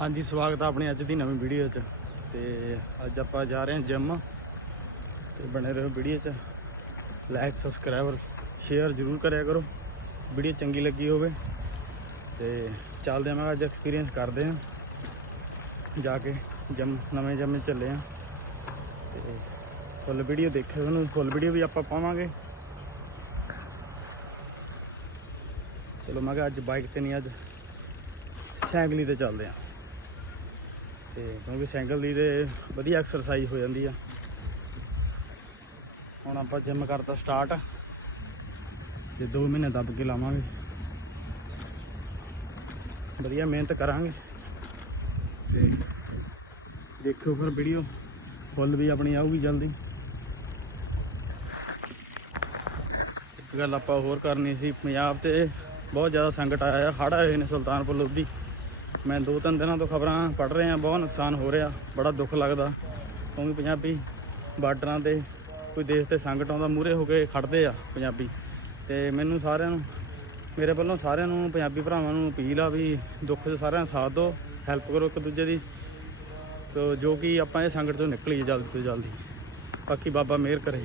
ਹਾਂਜੀ, ਸਵਾਗਤ ਆ ਆਪਣੀ ਅੱਜ ਦੀ ਨਵੀਂ ਵੀਡੀਓ 'ਚ। ਤੇ ਅੱਜ ਆਪਾਂ ਜਾ ਰਹੇ ਹਾਂ ਜਿਮ ਤੇ ਬਣੇ ਰਹੋ ਵੀਡੀਓ 'ਚ। ਲਾਈਕ ਸਬਸਕ੍ਰਾਈਬਰ ਸ਼ੇਅਰ ਜ਼ਰੂਰ ਕਰਿਆ ਕਰੋ। ਵੀਡੀਓ ਚੰਗੀ ਲੱਗੀ ਹੋਵੇ। ਤੇ ਚੱਲਦੇ ਆਂ ਮੈਂ ਅੱਜ ਐਕਸਪੀਰੀਅੰਸ ਕਰਦੇ ਆਂ ਜਾ ਕੇ ਜਿਮ ਨਵੇਂ ਜਿਮ ਚੱਲੇ ਆਂ ਤੇ ਫੁੱਲ ਵੀਡੀਓ ਦੇਖਿਓ ਤੁਹਾਨੂੰ। ਫੁੱਲ ਵੀਡੀਓ ਵੀ ਆਪਾਂ ਪਾਵਾਂਗੇ। ਚਲੋ ਮੈਂ ਕਿਹਾ ਅੱਜ ਬਾਈਕ ਤੇ ਨਹੀਂ, ਅੱਜ ਸਾਈਕਲੀ ਤੇ ਚੱਲਦੇ ਆਂ ਤੇ ਕਿਉਂਕਿ ਸਾਈਕਲ ਦੀ ਤੇ ਵਧੀਆ ਐਕਸਰਸਾਈਜ਼ ਹੋ ਜਾਂਦੀ ਆ। ਹੁਣ ਆਪਾਂ ਜਿਮ ਕਰਤਾ ਸਟਾਰਟ ਤੇ 2 ਮਹੀਨੇ ਦੱਬ ਕੇ ਲਾਵਾਂਗੇ। ਵਧੀਆ ਮਿਹਨਤ ਕਰਾਂਗੇ। ਤੇ ਦੇਖਿਓ ਫਿਰ ਵੀਡੀਓ ਫੁੱਲ ਵੀ ਆਪਣੀ ਆਊਗੀ ਜਲਦੀ। ਇੱਕ ਗੱਲ ਆਪਾਂ ਹੋਰ ਕਰਨੀ ਸੀ, ਪੰਜਾਬ ਤੇ ਬਹੁਤ ਜ਼ਿਆਦਾ ਸੰਕਟ ਆਇਆ ਹੈ ਹੜ੍ਹ ਆਏ ਨੇ ਸੁਲਤਾਨਪੁਰ ਲੋਧੀ। ਮੈਂ ਦੋ ਤਿੰਨ ਦਿਨਾਂ ਤੋਂ ਖਬਰਾਂ ਪੜ੍ਹ ਰਿਹਾ, ਬਹੁਤ ਨੁਕਸਾਨ ਹੋ ਰਿਹਾ, ਬੜਾ ਦੁੱਖ ਲੱਗਦਾ। ਕਿਉਂਕਿ ਪੰਜਾਬੀ ਬਾਰਡਰਾਂ ਤੇ, ਕੋਈ ਦੇਸ਼ ਤੇ ਸੰਕਟ ਆਉਂਦਾ ਮੂਰੇ ਹੋ ਕੇ ਖੜਦੇ ਆ ਪੰਜਾਬੀ। ਤੇ ਮੈਨੂੰ ਸਾਰਿਆਂ ਨੂੰ, ਮੇਰੇ ਵੱਲੋਂ ਸਾਰਿਆਂ ਨੂੰ, ਪੰਜਾਬੀ ਭਰਾਵਾਂ ਨੂੰ ਅਪੀਲ ਆ ਵੀ ਦੁੱਖ 'ਚ ਸਾਰਿਆਂ ਦਾ ਸਾਥ ਦਿਓ, ਹੈਲਪ ਕਰੋ ਇੱਕ ਦੂਜੇ ਦੀ। ਤੋ ਜੋ ਕਿ ਆਪਾਂ ਇਹ ਸੰਕਟ ਤੋਂ ਨਿਕਲੀਏ ਜਲਦੀ ਤੋਂ ਜਲਦੀ। ਬਾਕੀ ਬਾਬਾ ਮਿਹਰ ਕਰੇ।